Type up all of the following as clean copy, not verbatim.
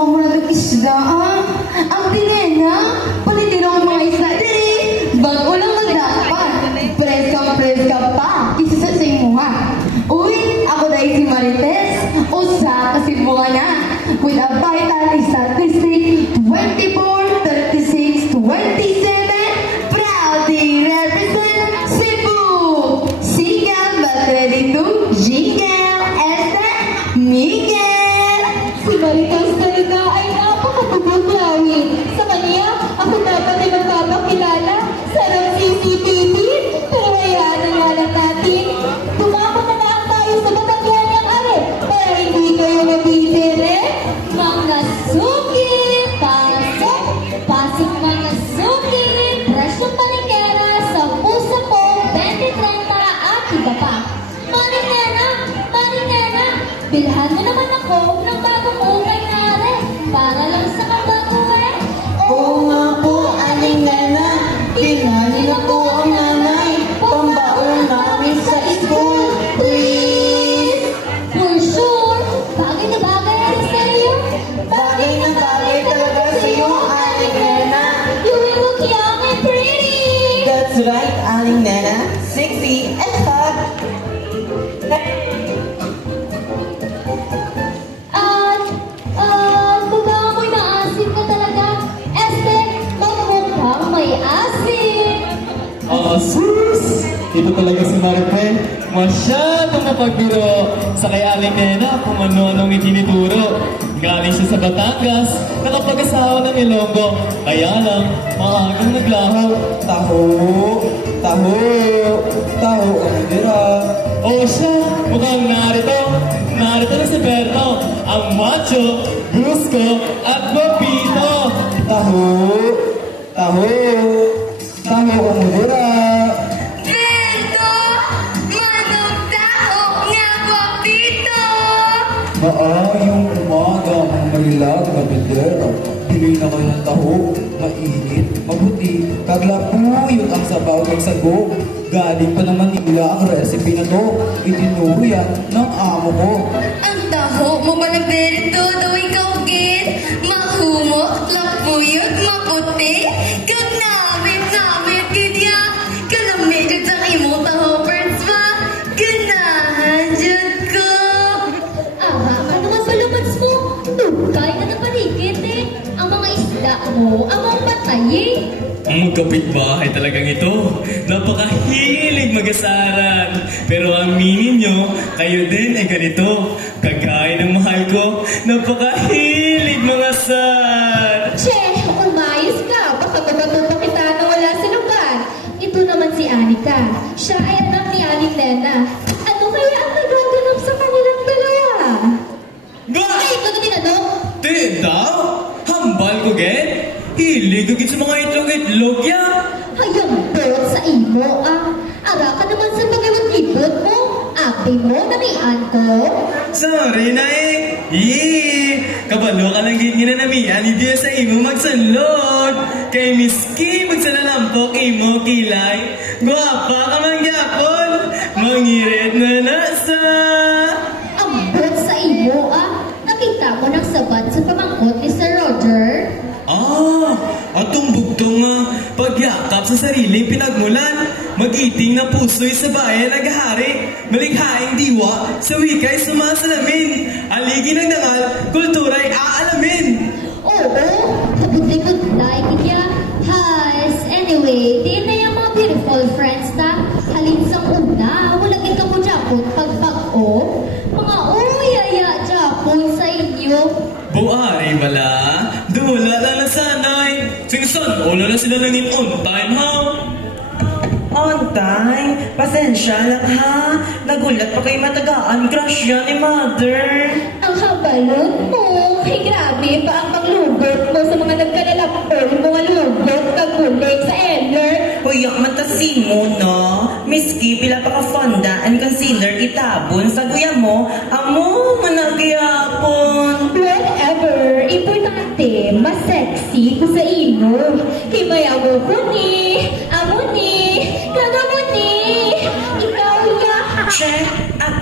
mamurag isda, ang tinena, palitin ang mga isda diri. Bago lang magdapat, preska pa, isa sa imuha. Uy, ako dahil si Marites, usa kasi bunga na, with a vital statistic 24, 36, 27, proudly represent Cebu. Sigal but ready to jingle, Esther Miguel. Si Marites talaga ay napakatubog-lawin. Sa kanya, ako dapat ay magpapakilala sa CCTV. Pero hayaan na nga lang natin. Tumama na lang tayo sa Batangan ng are para hindi kayo mabibire. Mga suki, pasok, pasok mga suki. Presyong panikera sa pusa po, 20-30 at iba pa. Manikera, bilhan mo naman ako ng bagong ukay na are para lang sa kabakuhe. Oo nga po, aling nana. Pinali na po ang nanay. Pambaon namin sa school, please. For sure, bagay na bagay rin sa'yo. Bagay na bagay talaga sa iyo, aling nana. You will look young and pretty. That's right, aling nana. Sexy and hot. Baba amoy maasim ka talaga. Este, magmukhang may asim. Sus! Ito talaga si Maripel. Masyadong mapagbiro. Sa kay Aling Nena kung ano-anong itinituro. Galing siya sa Batangas, nakapag-asawa ng Ilonggo. Kaya lang, maagang naglaho. Taho, taho, taho ang dira. O siya, mukhang narito. Narito na si Berto, ang macho, brusco, at guwapito. Taho, taho, taho ang dira. Berto, manong tao nga guwapito. Maayong umaga ang marilag na bendera. Pili na kayo ng taho, mainit, mabuti, kaglapuyot ang sabaw ng sago. Galing pa ng Manila ang recipe na to. Itinuro yan ng amo ko. Ang taho mo ba na Berto, daw ikaw gid? Mahumok, lapuyot, maputi, kag namit gid ya. Kalamig jud sa imo taho, Prince ba? Ganahan jud ko. Ano nga sa lumats mo? Dugkay na napaligid eh. Ang mga isda mo, amang patayin. Ang kapitbahay talagang ito. Napakahilig mag-asaran. Pero ang minin nyo, kayo din ay ganito. Kagaya ng mahal ko, napakahilig mag-asar. Che, umayos ka. Baka magatuto kita na wala sa lugar. Ito naman si Anika. Siya ay anak ni Aling Lena. Ano kaya ang nagaganap sa kanilang dalawa? Ay, ito na tinanong. Di daw? Hambal ko, gen? Hilig ko gid sa mga itlog-itlog ya. Hayang bot sa imo, Ara ka naman sa pag-ibot mo. Ate mo na may anto. Sorry na eh. Kabalo ka lang gid na namiyan, hindi sa imo magsalod. Kay miski magsalalampo kay mo kilay. Guwapa ka man gyapon. Mangirit na nasa. Ang bot sa imo, Nakita mo ng sabat sa pamangkot ni Sir Roger? Atong bugtong pagyakap sa sariling pinagmulan. Mag-iting na puso'y sa bayan naghahari. Malikhaing diwa sa wika'y sumasalamin. Aligi ng dangal, kultura'y aalamin. Oo, kabutay-butay kanya. Has, anyway, di na yung mga beautiful friends na halin sa una, walang ikaw mo Japon pagpag-o. Mga uyaya Japon sa inyo. Buari bala, dula lang na sanay. Singsan, wala na sila nangin on time ha. On time? Pasensya lang ha. Nagulat pa kay matagaan. Crush yan ni mother. Ang habalot mo. Ay, grabe pa ang paglugot mo sa mga nagkalalapol, mga lugot, kagulig sa Eller. Huyak matasi mo, no? Miski, pila pa ka fonda and concealer itabon sa guya mo. Amo, managyapon. Whatever, importante, mas sexy ko sa ino. Himayaw ko ni, amo ni, kagamo ni, ikaw ya. Check,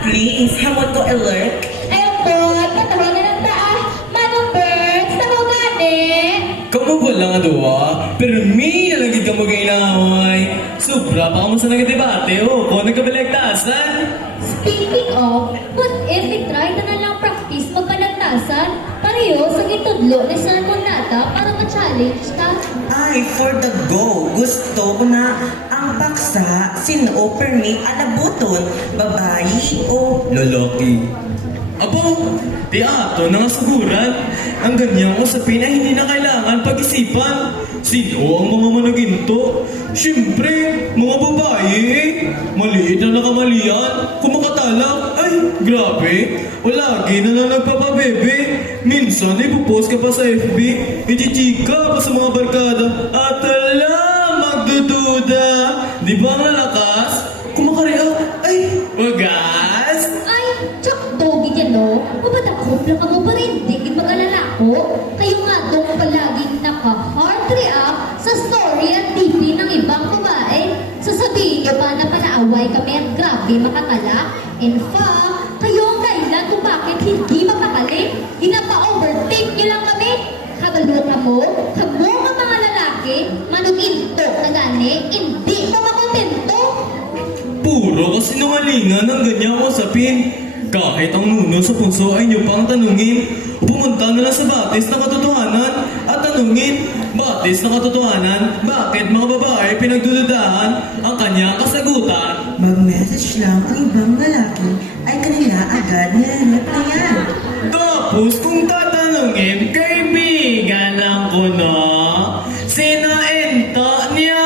please, hamot ko alert. Ayun po, natawa na ng taa. Manong birds, lang nga duwa, pero may nalagid ka mag-inaway. Sobra pa ka mo sa nagadebate, o kung nagkabalagtasan. Speaking of, what if i-try na lang practice magkalagtasan? Pareho sa gitudlo ni Sir Monata para ma-challenge ka. Ay, for the go. Gusto ko na ang paksa, sino-offer me alabuton, babayi o Lalaki. Abo, di ato na nga suguran. Ang ganyang usapin ay hindi na kailangan pag-isipan. Sino ang mga managinto? Siyempre, mga babae eh. Maliit na nakamalian. Kung makatalak, ay, grabe. O lagi na nagpapabebe. Minsan, ipopost ka pa sa FB. Ichichika pa sa mga barkada. At ala, magdududa. Di ba malakas? Kung makareact, ay, wagas. Ay, tsak dogi yan no. Mabatakot lang ako pa rin. Di mag-alala ko. Kayo nga dong palaging naka-hard react sa story at TV ng ibang babae. Sasabihin niyo pa na panaaway kami at grabe makakala. In fact, kayo ang dahilan kung bakit hindi mapakali. Ginapa-overtake niyo lang kami. Kabalo ka mo, kamo nga mga lalaki, manuginto na gani, hindi pa makontento. Puro kasinungalingan ang ganyang usapin. Kahit ang nuno sa punso ay nyo pang tanungin. Pumunta na lang sa batis na katotohanan at tanungin, batis na katotohanan, bakit mga babae pinagdududahan ang kanyang kasagutan? mag-message lang ang ibang lalaki ay kanila agad nire-replyan. Tapos kung tatanungin, kaibigan lang ko na, sino ento niya?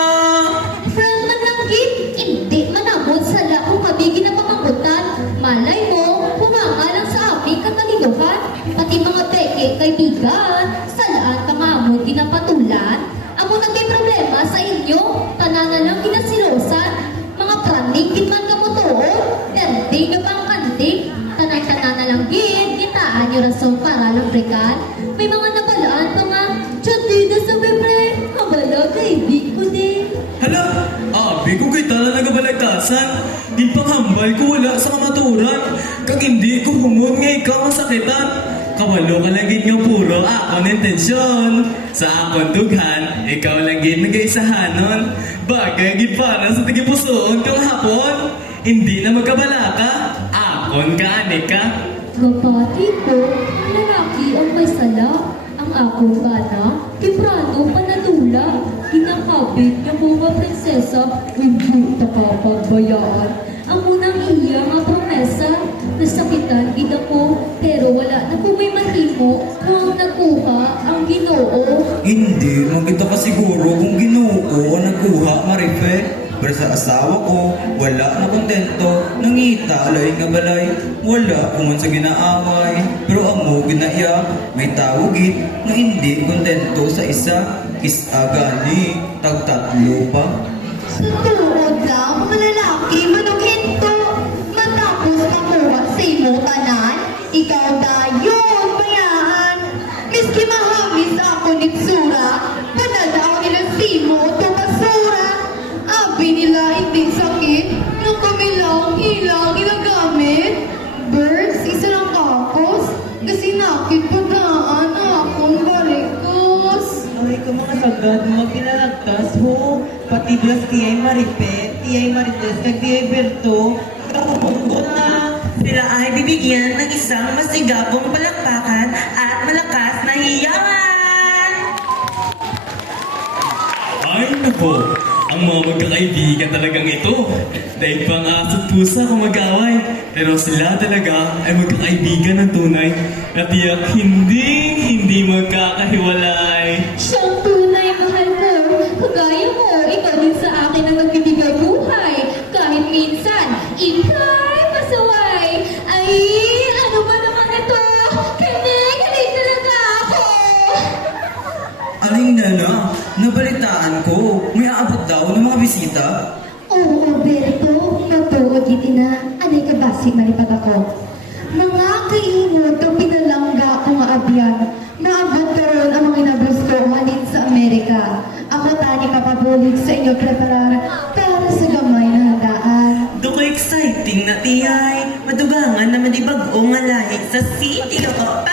Friend man lang gid, hindi manamod sa kung kabigi na pamangkutan. Malay mo, humanga lang sa aming katalinuhan. Pati mga peke, kaibigan, salaan ka mamon ginapatulan. Amo na may problema sa inyo, tanana lang ginasilosan. Mga praning kitman ka mo toon, derde nyo pang kandik. Tanay-tanana lang gid, gitaan nyo rason para lumbrikan. May mga nabalaan pa nga, tiyadi na sa bebre, kabala kaibig ko din. Hala, abi ko kita na nagabalagtasan. Di panghambal ko wala sa kamaturan. Kag hindi ko humon nga ikaw masakitan. Kawalo ka lang gid nga puro akong intensyon. Sa akong dughan, ikaw lang gid nagaisahanon. Bagay gid para sa tigipusoon kang hapon. Hindi na magkabala ka, akon ka ani ka. Gapati ko, ang lalaki ang may sala. Ang akong bana, kiprano panadula. Kinakabit niya mga prinsesa, hindi nakapagbayaan. Ang unang iya nga promesa, nasakitan gid ako, pero wala na kung may mahimo kung ang nakuha ang Ginoo. Hindi, maganda ka siguro kung Ginoo ang nagkuha, Marife. Pero sa asawa ko, wala na kontento. Nangita, alay nga balay. Wala kuman sa ginaaway. Pero amo ginaiya, may tawagit na hindi kontento sa isa. Gani, tagtatlo pa. Sa tuod lang, mga lalaki, manuginto. Matapos makuha sa imo tanan, ikaw dayon, bayaan. Miski mahamis ako nitsura, panadaw nila simo to basura. Abi nila hindi sakit, nung kami lang ilang ginagamit. Birds, isa lang kakos, kasi nakit pagdaan akong barikos. Ay, ka mga sagad, mga pinalagtas ho. Pati Diyos, tiyay Maripe, tiyay Marites, kag tiyay Berto, kakumbot na. Sila ay bibigyan ng isang masigapong palakpakan at malakas na hiyawan. Ay nako, ang mga magkakaibigan talagang ito. Dahil pang asot pusa kung mag-away. Pero sila talaga ay magkakaibigan ng tunay. Na tiyak hindi magkakahiwalay. Siyang tunay, mahal ko. Kagaya mo, ikaw din sa akin ang nagbibigay buhay. Kahit minsan, ikay pasaway. Ay, ano ba naman ito? Kinig talaga ako. Aling nana, nabalitaan ko. May aabot daw ng mga bisita. Oo, Berto, matuod yun na. Anay ka basi malipag ako. Mga kaingot ang pinalangga ko nga abyan. Naabot karon ang mga inabusto halin sa Amerika. Ako tani kapabulig sa inyo preparar para sa gamay na handaan. Doko exciting na tiyay. Madugangan na madibag o nga lahi sa city ako.